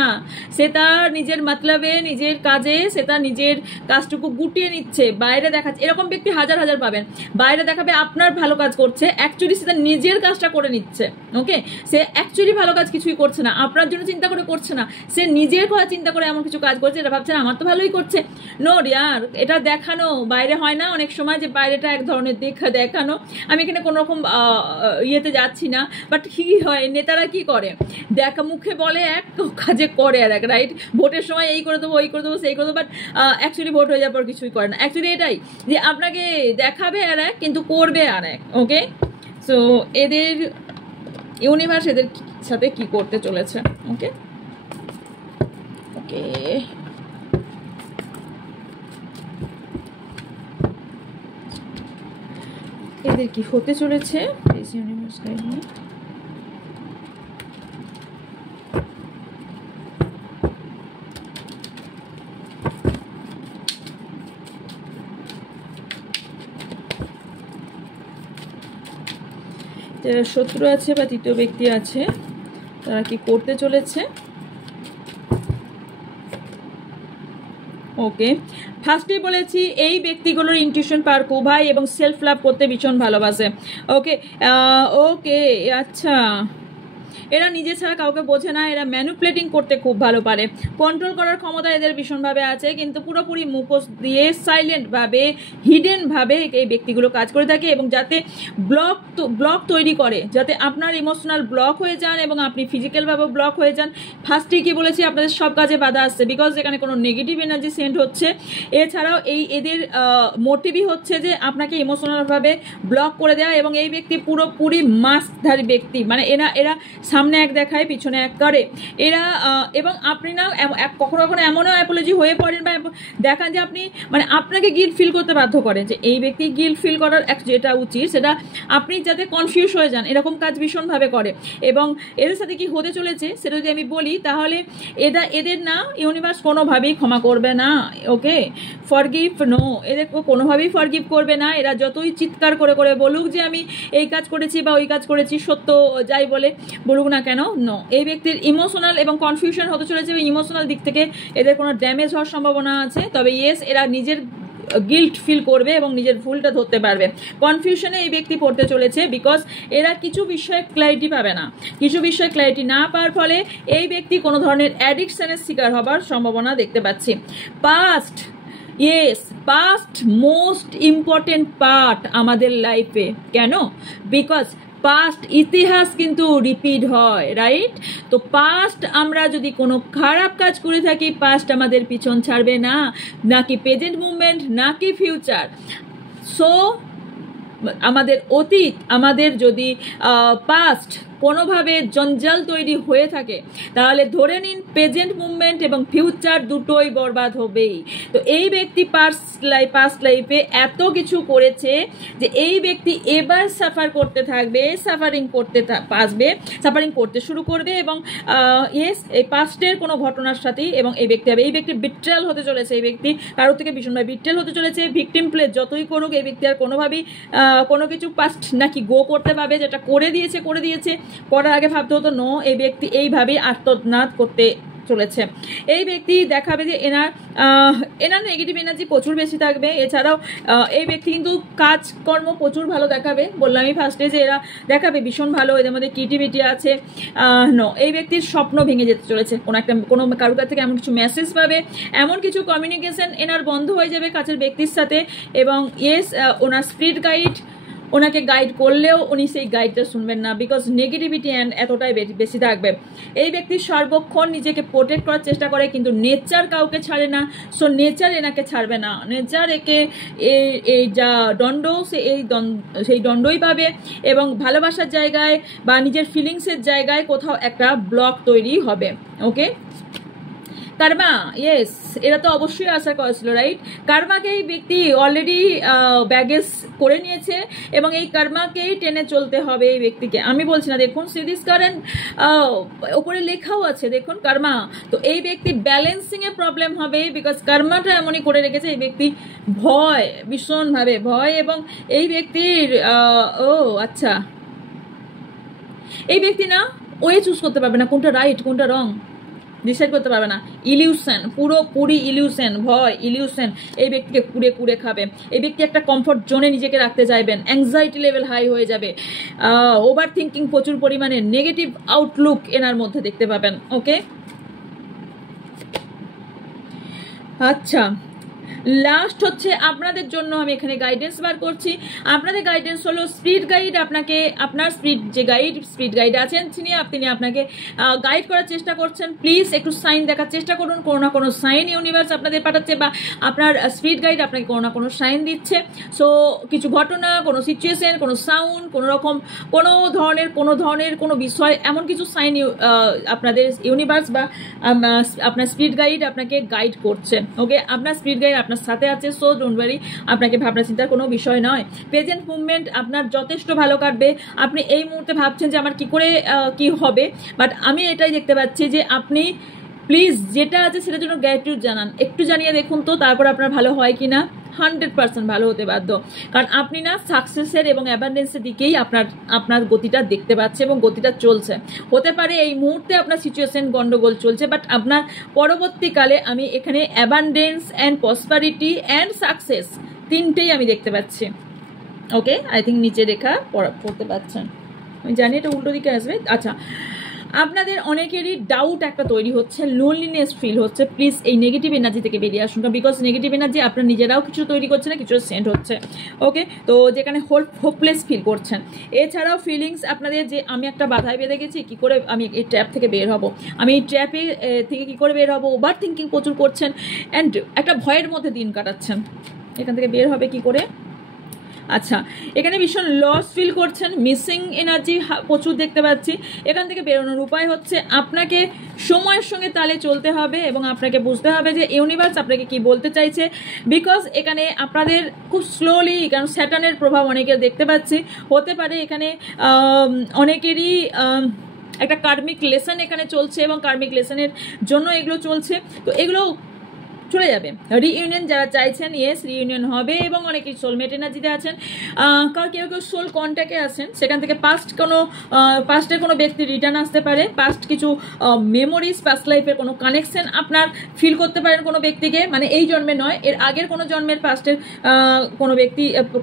সে তার নিজের মতলবে, নিজের কাজে সে তার নিজের কাজটুকু গুটিয়ে নিচ্ছে, বাইরে দেখাচ্ছে। এরকম ব্যক্তি হাজার হাজার পাবেন, বাইরে দেখাবে আপনার ভালো কাজ করছে, অ্যাকচুয়ালি সে তার নিজের কাজটা করে নিচ্ছে। ওকে, সে অ্যাকচুয়ালি ভালো কাজ কিছুই করছে না, আপনার জন্য চিন্তা করে করছে না, সে নিজের কথা চিন্তা করে এমন কিছু কাজ করছে, এটা ভাবছে আমার তো ভালোই করছে। নো ইয়ার, এটা দেখানো, বাইরে হয় না অনেক সময় যে বাইরেটা এক ধরনের দেখানো। আমি এখানে কোনো রকম ইয়েতে যাচ্ছি না, বাট কি হয়, নেতারা কি করে, দেখা মুখে বলে এক, কাজে করে আর এক, রাইট? ভোটের সময় এই করে দেবো, ওই করে দেবো, সেই করে দেবো, বাট অ্যাকচুয়ালি ভোট হয়ে যাওয়ার পর কিছুই করে না। অ্যাকচুয়ালি এটাই যে আপনাকে দেখাবে আর এক, কিন্তু করবে আর এক। ওকে, সো এদের ইউনিভার্স এদের সাথে কি করতে চলেছে। ওকে ওকে এদের কি হতে চলেছে, ইউনিভার্স গাইড মি। যারা শত্রু আছে বা তৃতীয় ব্যক্তি আছে, তারা কি করতে চলেছে। ওকে, ফার্স্টেই বলেছি এই ব্যক্তিগুলোর ইনটিউশন পাওয়ার খুব হাই এবং সেলফ লাভ করতে ভীষণ ভালোবাসে। ওকে ওকে আচ্ছা, এরা নিজে ছাড়া কাউকে বোঝে না, এরা ম্যানিপুলেটিং করতে খুব ভালো পারে, কন্ট্রোল করার ক্ষমতা এদের ভীষণভাবে আছে, কিন্তু পুরোপুরি মুখোশ দিয়ে সাইলেন্টভাবে, হিডেনভাবে এই ব্যক্তিগুলো কাজ করে থাকে, এবং যাতে ব্লক তৈরি করে, যাতে আপনার ইমোশনাল ব্লক হয়ে যান এবং আপনি ফিজিক্যালভাবে ব্লক হয়ে যান। ফার্স্টেই কি বলেছি, আপনাদের সব কাজে বাধা আসছে, বিকজ এখানে কোনো নেগেটিভ এনার্জি সেন্ড হচ্ছে। এছাড়াও এদের মোটিভই হচ্ছে যে আপনাকে ইমোশনালভাবে ব্লক করে দেওয়া, এবং এই ব্যক্তি পুরোপুরি মাস্কধারী ব্যক্তি, মানে এরা সামনে এক দেখায়, পিছনে এক করে এরা। এবং আপনি না কখনো কখনো এমনও অ্যাপোলজি হয়ে পড়েন বা দেখান যে আপনি, মানে আপনাকে গিল্ট ফিল করতে বাধ্য করেন, যে এই ব্যক্তি গিল্ট ফিল করার যেটা উচিত সেটা আপনি যাতে কনফিউজ হয়ে যান, এরকম কাজ ভীষণভাবে করে। এবং এদের সাথে কি হতে চলেছে সেটা যদি আমি বলি, তাহলে এদের না ইউনিভার্স কোনোভাবেই ক্ষমা করবে না। ওকে, ফরগিভ নো, এদের কোনোভাবেই ফরগিভ করবে না। এরা যতই চিৎকার করে করে বলুক যে আমি এই কাজ করেছি বা ওই কাজ করেছি, সত্য যাই বলুক না কেন, নো, এই ব্যক্তির ইমোশনাল এবং কনফিউশন হতে চলেছে, ইমোশনাল দিক থেকে এদের কোনো ড্যামেজ হওয়ার সম্ভাবনা আছে। তবে ইয়েস, এরা নিজের গিল্ট ফিল করবে এবং নিজের ভুলটা ধরতে পারবে। কনফিউশনে এই ব্যক্তি পড়তে চলেছে, বিকজ এরা কিছু বিষয়ে ক্ল্যারিটি পাবে না। কিছু বিষয়ে ক্ল্যারিটি না পাওয়ার ফলে এই ব্যক্তি কোনো ধরনের অ্যাডিকশনের শিকার হবার সম্ভাবনা দেখতে পাচ্ছি। Past, yes, past most important part আমাদের লাইফে। কেন? বিকজ পাস্ট ইতিহাস কিন্তু রিপিট হয়, রাইট? তো পাস্ট আমরা যদি কোনো খারাপ কাজ করে থাকি, পাস্ট আমাদের পিছন ছাড়বে না, নাকি প্রেজেন্ট মুভমেন্ট, নাকি ফিউচার। সো আমাদের অতীত, আমাদের যদি পাস্ট কোনোভাবে জঞ্জাল তৈরি হয়ে থাকে, তাহলে ধরে নিন প্রেজেন্ট মুভমেন্ট এবং ফিউচার দুটোই বরবাদ হবেই। তো এই ব্যক্তি পাস্ট লাইফে এত কিছু করেছে যে এই ব্যক্তি এবার সাফার করতে থাকবে, সাফারিং করতে শুরু করবে, এবং ইয়েস, এই পাস্টের কোনো ঘটনার সাথেই এবং এই ব্যক্তি বিট্রেল হতে চলেছে। এই ব্যক্তি কারোর থেকে ভীষণভাবে বিট্রেল হতে চলেছে। ভিকটিম প্লে যতই করুক, এই ব্যক্তি আর কোনোভাবেই কোনো কিছু পাস্ট নাকি গো করতে পারবে, যেটা করে দিয়েছে করার আগে ভাবতে হতো নো, এই ব্যক্তি এইভাবেই আত্মনাদ করতে চলেছে। এই ব্যক্তি দেখাবে যে এনার নেগেটিভ এনার্জি প্রচুর বেশি থাকবে। এছাড়াও এই ব্যক্তি কিন্তু কাজকর্ম প্রচুর ভালো দেখাবে। বললাম আমি ফার্স্টে যে এরা দেখাবে ভীষণ ভালো, এদের মধ্যে ক্রিয়েটিভিটি আছে। এই ব্যক্তির স্বপ্ন ভেঙে যেতে চলেছে। কোনো কারোর কাছ থেকে এমন কিছু মেসেজ পাবে, এমন কিছু কমিউনিকেশন এনার বন্ধ হয়ে যাবে কাছের ব্যক্তির সাথে। এবং ইয়েস, ওনার স্পিরিট গাইড ওনাকে গাইড করলেও উনি সেই গাইডটা শুনবেন না, বিকজ নেগেটিভিটি এতটাই বেশি থাকবে। এই ব্যক্তি সর্বক্ষণ নিজেকে প্রোটেক্ট করার চেষ্টা করে, কিন্তু নেচার কাউকে ছাড়ে না। সো নেচার এনাকে ছাড়বে না। নেচার একে এই যা দণ্ড, সেই দণ্ডই পাবে, এবং ভালোবাসার জায়গায় বা নিজের ফিলিংসের জায়গায় কোথাও একটা ব্লক তৈরি হবে। ওকে, কার্মা, ইয়েস, এরা তো অবশ্যই আশা করেছিল, রাইট? কার্মাকে এই ব্যক্তি অলরেডি ব্যাগেজ করে নিয়েছে, এবং এই কার্মাকেই টেনে চলতে হবে এই ব্যক্তিকে। আমি বলছি না, দেখুন সিরিজ কারেন্ট ওপরে লেখাও আছে, দেখুন কার্মা। তো এই ব্যক্তি ব্যালেন্সিংয়ে প্রবলেম হবে, বিকজ কার্মাটা এমনই করে রেখেছে। এই ব্যক্তি ভীষণভাবে ভয়, এবং এই ব্যক্তির আচ্ছা, এই ব্যক্তি না ওয়ে চুজ করতে পারবে না, কোনটা রাইট কোনটা রং ডিসাইড করতে পারবে না। ইলিউশন, পুরোপুরি ইলিউশন, ভয়, ইলিউশন এই ব্যক্তিকে কুড়ে খাবে। এই ব্যক্তি একটা কমফর্ট জোনে নিজেকে রাখতে চাইবেন, অ্যাংজাইটি লেভেল হাই হয়ে যাবে, ওভার থিঙ্কিং প্রচুর পরিমাণে, নেগেটিভ আউটলুক এনার মধ্যে দেখতে পাবেন। ওকে, আচ্ছা, লাস্ট হচ্ছে আপনাদের জন্য আমি এখানে গাইডেন্স বার করছি। আপনাদের গাইডেন্স হলো স্পিরিট গাইড। আপনাকে আপনার স্পিরিট গাইড আছেন, তিনি আপনাকে গাইড করার চেষ্টা করছেন। প্লিজ একটু সাইন দেখার চেষ্টা করুন। কোনো না কোনো সাইন ইউনিভার্স আপনাদের পাঠাচ্ছে, বা আপনার স্পিরিট গাইড আপনাকে কোনো না কোনো সাইন দিচ্ছে। সো কিছু ঘটনা, কোনো সিচুয়েশন, কোনো সাউন্ড, কোনো ধরনের কোনো বিষয়, এমন কিছু সাইন আপনাদের ইউনিভার্স বা আপনার স্পিরিট গাইড আপনাকে গাইড করছে। ওকে, আপনার স্পিরিট গাইড আপনার সাথে আছে। সো ডোন্ট ওয়ারি, আপনাকে ভাবনা চিন্তার কোনো বিষয় নয়। প্রেজেন্ট মুভমেন্ট আপনার যথেষ্ট ভালো কাটবে। আপনি এই মুহূর্তে ভাবছেন যে আমার কি করে কি হবে, বাট আমি এটাই দেখতে পাচ্ছি যে আপনি প্লিজ যেটা আছে সেটার জন্য গ্র্যাটিটিউড জানান। একটু জানিয়ে দেখুন তো, তারপর আপনার ভালো হয় কিনা। 100% ভালো হতে বাধ্য, কারণ আপনি না সাকসেসের এবং অ্যাবান্ডেন্সের দিকেই আপনার গতিটা দেখতে পাচ্ছে, এবং গতিটা চলছে। হতে পারে এই মুহূর্তে আপনার সিচুয়েশন গন্ডগোল চলছে, বাট আপনার পরবর্তীকালে আমি এখানে abundance and prosperity and success তিনটেই আমি দেখতে পাচ্ছি। ওকে, আই থিঙ্ক নিচে রেখা পড়তে পারছেন, আমি জানি এটা উল্টো দিকে আসবে। আচ্ছা, আপনাদের অনেকেরই ডাউট একটা তৈরি হচ্ছে, লোনলিনেস ফিল হচ্ছে। প্লিজ এই নেগেটিভ এনার্জি থেকে বেরিয়ে আসুন, বিকজ নেগেটিভ এনার্জি আপনার নিজেরাও কিছু তৈরি করছে না, কিছু সেন্ড হচ্ছে। ওকে, তো যেখানে হোপলেস ফিল করছেন। এছাড়াও ফিলিংস আপনাদের যে আমি একটা বাধায় বেঁধে গেছি, কি করে আমি এই ট্র্যাপ থেকে বের হব, আমি এই ট্র্যাপে থেকে কি করে বের হব, ওভার থিঙ্কিং প্রচুর করছেন, অ্যান্ড একটা ভয়ের মধ্যে দিন কাটাচ্ছেন। এখান থেকে বের হবে কি করে? আচ্ছা, এখানে ভীষণ লস ফিল করছেন, মিসিং এনার্জি প্রচুর দেখতে পাচ্ছি। এখান থেকে বেরোনোর উপায় হচ্ছে আপনাকে সময়ের সঙ্গে তালে চলতে হবে, এবং আপনাকে বুঝতে হবে যে ইউনিভার্স আপনাকে কি বলতে চাইছে। বিকজ এখানে আপনাদের খুব স্লোলি, কারণ স্যাটার্নের প্রভাব অনেকের দেখতে পাচ্ছি, হতে পারে এখানে অনেকেরই একটা কার্মিক লেসন এখানে চলছে, এবং কার্মিক লেসনের জন্য এগুলো চলছে। তো এগুলো চলে যাবে। রিইউনিয়ন যারা চাইছেন, ইয়েস রিইউনিয়ন হবে, এবং অনেকেই সোলমেট এনার্জিতে আছেন। কেউ সোল কন্ট্যাক্টে আছেন, সেখান থেকে পাস্টের কোনো ব্যক্তি রিটার্ন আসতে পারে। পাস্ট কিছু মেমোরিজ, পাস্ট লাইফের কোনো কানেকশন আপনার ফিল করতে পারেন কোনো ব্যক্তিকে, মানে এই জন্মে নয়, এর আগের কোনো জন্মের পাস্টের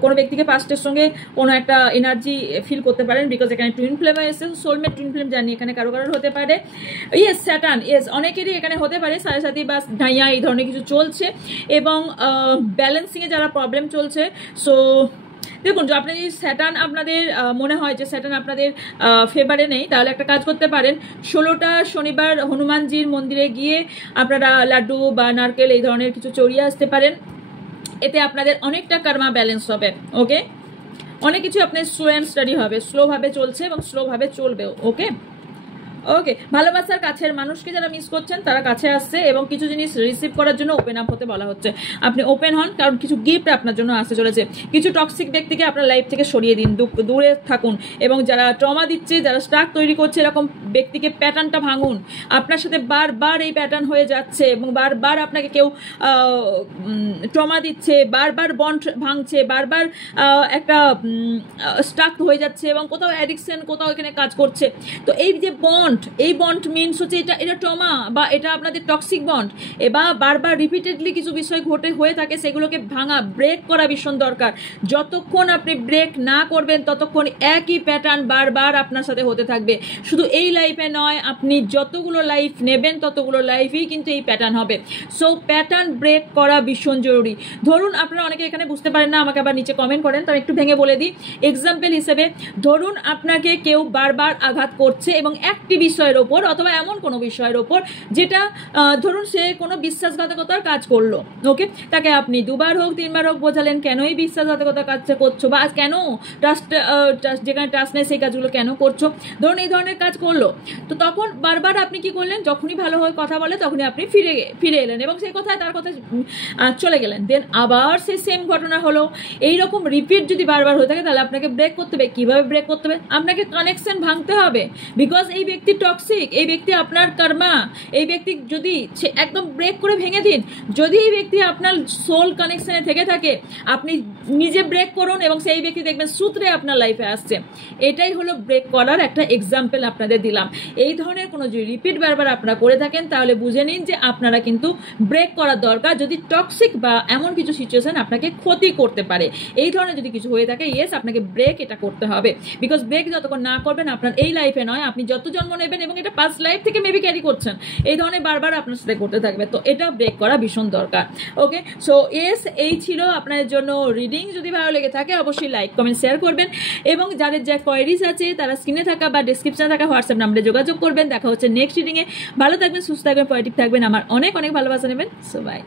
কোনো ব্যক্তিকে পাস্টের সঙ্গে কোনো একটা এনার্জি ফিল করতে পারেন, বিকজ এখানে টুইন ফ্লেম এসেছে। সোলমেট টুইন ফ্লেম জানি এখানে কারো হতে পারে। ইয়েস, স্যাটার্ন, ইয়েস অনেকেরই এখানে হতে পারে। সাথে বা ঢাইয়া এই ধরনের চলছে, এবং ব্যালেন্সিংয়ে যারা প্রবলেম চলছে। সো দেখুন, আপনি যদি স্যাটার্ন আপনাদের মনে হয় যে স্যাটার্ন আপনাদের ফেভারে নেই, তাহলে একটা কাজ করতে পারেন, 16টা শনিবার হনুমানজির মন্দিরে গিয়ে আপনারা লাড্ডু বা নারকেল এই ধরনের কিছু চড়িয়ে আসতে পারেন। এতে আপনাদের অনেকটা কর্মা ব্যালেন্স হবে। ওকে, অনেক কিছু আপনার স্লো অ্যান্ড স্টাডি হবে, স্লোভাবে চলছে এবং স্লোভাবে চলবেও। ওকে ওকে, ভালোবাসার কাছের মানুষকে যারা মিস করছেন তারা কাছে আসছে এবং কিছু জিনিস রিসিভ করার জন্য ওপেন আপ হতে বলা হচ্ছে। আপনি ওপেন হন, কারণ কিছু গিফট আপনার জন্য আসতে চলেছে। কিছু টক্সিক ব্যক্তিকে আপনার লাইফ থেকে সরিয়ে দিন, দূরে থাকুন, এবং যারা ট্রমা দিচ্ছে, যারা স্ট্রাক তৈরি করছে এরকম ব্যক্তিকে প্যাটার্নটা ভাঙুন। আপনার সাথে বারবার এই প্যাটার্ন হয়ে যাচ্ছে এবং বারবার আপনাকে কেউ ট্রমা দিচ্ছে, বারবার বন্ড ভাঙছে, বারবার একটা স্ট্রাক হয়ে যাচ্ছে এবং কোথাও অ্যাডিকশন, কোথাও এখানে কাজ করছে। তো এই যে বন্ড, এই বন্ড মিনস হচ্ছে এটা ট্রমা বা এটা আপনাদের টক্সিক বন্ড, এবার বারবার রিপিটেডলি কিছু বিষয় হয়ে থাকে, সেগুলোকে ভাঙা, ব্রেক করা ভীষণ দরকার। যতক্ষণ আপনি ব্রেক না করবেন ততক্ষণ একই প্যাটার্ন বারবার আপনার সাথে হতে থাকবে। শুধু এই লাইফে নয়, আপনি যতগুলো লাইফ নেবেন ততগুলো লাইফেই কিন্তু এই প্যাটার্ন হবে। সো প্যাটার্ন ব্রেক করা ভীষণ জরুরি। ধরুন আপনারা অনেকে এখানে বুঝতে পারেন না, আমাকে আবার নিচে কমেন্ট করেন, তো একটু ভেঙে বলে দিই। এক্সাম্পল হিসেবে ধরুন আপনাকে কেউ বারবার আঘাত করছে এবং একটি বিষয়ের ওপর অথবা এমন কোনো বিষয়ের ওপর যেটা ধরুন সে কোনো বিশ্বাসঘাতকতার কাজ করলো। ওকে, তাকে আপনি 2বার হোক 3বার হোক বোঝালেন কেন এই বিশ্বাসঘাতকতার কাজটা করছো, বা কেন ট্রাস্ট, যেখানে ট্রাস্ট নেই সেই কাজগুলো কেন করছো। ধরুন এই ধরনের কাজ করলো, তো তখন বারবার আপনি কি করলেন, যখনই ভালো হয়ে কথা বলে তখনই আপনি ফিরে এলেন এবং সেই কথায় তার কথা চলে গেলেন। দেন আবার সেই সেম ঘটনা হলো। এইরকম রিপিট যদি বারবার হয়ে থাকে তাহলে আপনাকে ব্রেক করতে হবে। কিভাবে ব্রেক করতে হবে? আপনাকে কানেকশন ভাঙতে হবে, বিকজ এই ব্যক্তি টক্সিক, এই ব্যক্তি আপনার কর্মা, এই ব্যক্তি যদি একদম ব্রেক করে ভেঙে দিন। যদি এই ব্যক্তি আপনার সোল কানেকশনে থেকে থাকে, আপনি নিজে ব্রেক করুন এবং সেই ব্যক্তি দেখবেন সূত্রে আপনার লাইফে আসছে। এটাই হলো ব্রেক করার একটা এক্সাম্পল আপনাদের দিলাম। এই ধরনের কোনো যদি রিপিট বারবার আপনারা করে থাকেন তাহলে বুঝে নিন যে আপনারা কিন্তু ব্রেক করার দরকার, যদি টক্সিক বা এমন কিছু সিচুয়েশন আপনাকে ক্ষতি করতে পারে। এই ধরনের যদি কিছু হয়ে থাকে, ইয়েস আপনাকে ব্রেক এটা করতে হবে, বিকজ ব্রেক যতক্ষণ না করবেন আপনার এই লাইফে নয়, আপনি যত জন্ম নেবেন এবং এটা পাস্ট লাইফ থেকে মেবি ক্যারি করছেন, এই ধরনের বারবার আপনার সাথে করতে থাকবে। তো এটা ব্রেক করা ভীষণ দরকার। ওকে, সো ইয়েস এই ছিল আপনাদের জন্য রিডিং। যদি ভালো লেগে থাকে অবশ্যই লাইক কমেন্ট শেয়ার করবেন এবং যাদের যা কোয়েরিজ আছে তারা স্ক্রিনে থাকা বা ডিসক্রিপশনে থাকা হোয়াটসঅ্যাপ নাম্বারে যোগাযোগ করবেন। দেখা হচ্ছে নেক্সট রিডিংয়ে। ভালো থাকবেন, সুস্থ থাকবেন, পজিটিভ থাকবেন, আমার অনেক অনেক ভালোবাসা নেবেন। So by.